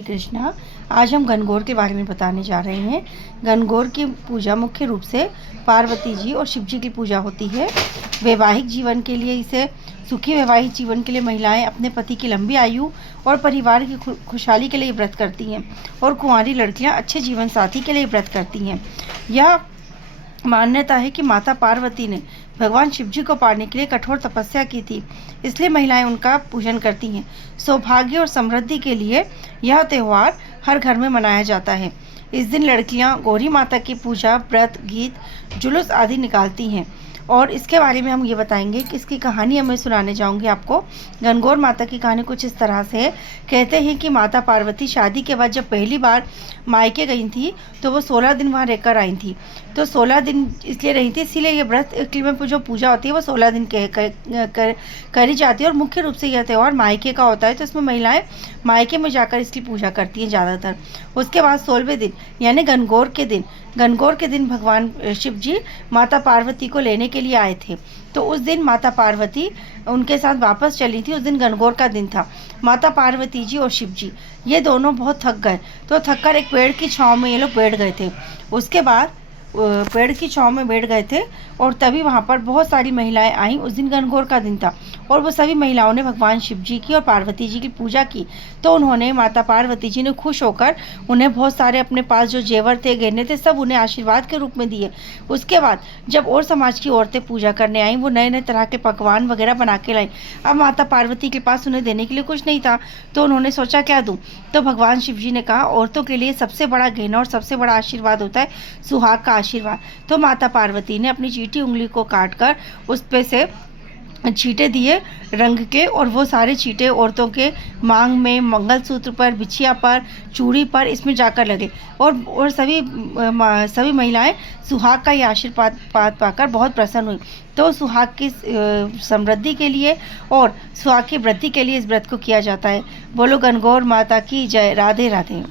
कृष्णा। आज हम गणगौर के बारे में बताने जा रहे हैं। गणगौर की पूजा मुख्य रूप से पार्वती जी और शिव जी की पूजा होती है। वैवाहिक जीवन के लिए इसे सुखी वैवाहिक जीवन के लिए महिलाएं अपने पति की लंबी आयु और परिवार की खुशहाली के लिए व्रत करती हैं और कुंवारी लड़कियां अच्छे जीवन साथी के लिए व्रत करती हैं। यह मान्यता है कि माता पार्वती ने भगवान शिव जी को पाने के लिए कठोर तपस्या की थी, इसलिए महिलाएं उनका पूजन करती हैं। सौभाग्य और समृद्धि के लिए यह त्यौहार हर घर में मनाया जाता है। इस दिन लड़कियां गौरी माता की पूजा, व्रत, गीत, जुलूस आदि निकालती हैं। और इसके बारे में हम ये बताएंगे कि इसकी कहानी मैं सुनाने जाऊंगी आपको। गणगौर माता की कहानी कुछ इस तरह से है। कहते हैं कि माता पार्वती शादी के बाद जब पहली बार मायके गई थी तो वो 16 दिन वहाँ रहकर आई थी। तो 16 दिन इसलिए रही थी, इसीलिए ये व्रत में जो पूजा होती है वो 16 दिन करी जाती है। और मुख्य रूप से यह त्यौहार मायके का होता है, तो इसमें महिलाएं मायके में जाकर इसकी पूजा करती हैं ज़्यादातर। उसके बाद 16वें दिन यानी गणगौर के दिन भगवान शिव जी माता पार्वती को लेने के लिए आए थे। तो उस दिन माता पार्वती उनके साथ वापस चली थी। उस दिन गणगौर का दिन था। माता पार्वती जी और शिव जी ये दोनों बहुत थक गए, तो थक कर एक पेड़ की छांव में ये लोग बैठ गए थे। उसके बाद पेड़ की छांव में बैठ गए थे और तभी वहाँ पर बहुत सारी महिलाएं आईं। उस दिन गणगौर का दिन था और वो सभी महिलाओं ने भगवान शिव जी की और पार्वती जी की पूजा की। तो उन्होंने माता पार्वती जी ने खुश होकर उन्हें बहुत सारे अपने पास जो जेवर थे, गहने थे, सब उन्हें आशीर्वाद के रूप में दिए। उसके बाद जब और समाज की औरतें पूजा करने आईं, वो नए नए तरह के पकवान वगैरह बना के लाई। अब माता पार्वती के पास उन्हें देने के लिए कुछ नहीं था, तो उन्होंने सोचा क्या दूँ। तो भगवान शिव जी ने कहा, औरतों के लिए सबसे बड़ा गहना और सबसे बड़ा आशीर्वाद होता है सुहाग का आशीर्वाद। तो माता पार्वती ने अपनी चीटी उंगली को काटकर उस पे से छींटे दिए रंग के, और वो सारे छींटे औरतों के मांग में, मंगलसूत्र पर, बिछिया पर, चूड़ी पर इसमें जाकर लगे। और सभी महिलाएं सुहाग का ये आशीर्वाद पाकर बहुत प्रसन्न हुई। तो सुहाग की समृद्धि के लिए और सुहाग की वृद्धि के लिए इस व्रत को किया जाता है। बोलो गणगौर माता की जय। राधे राधे।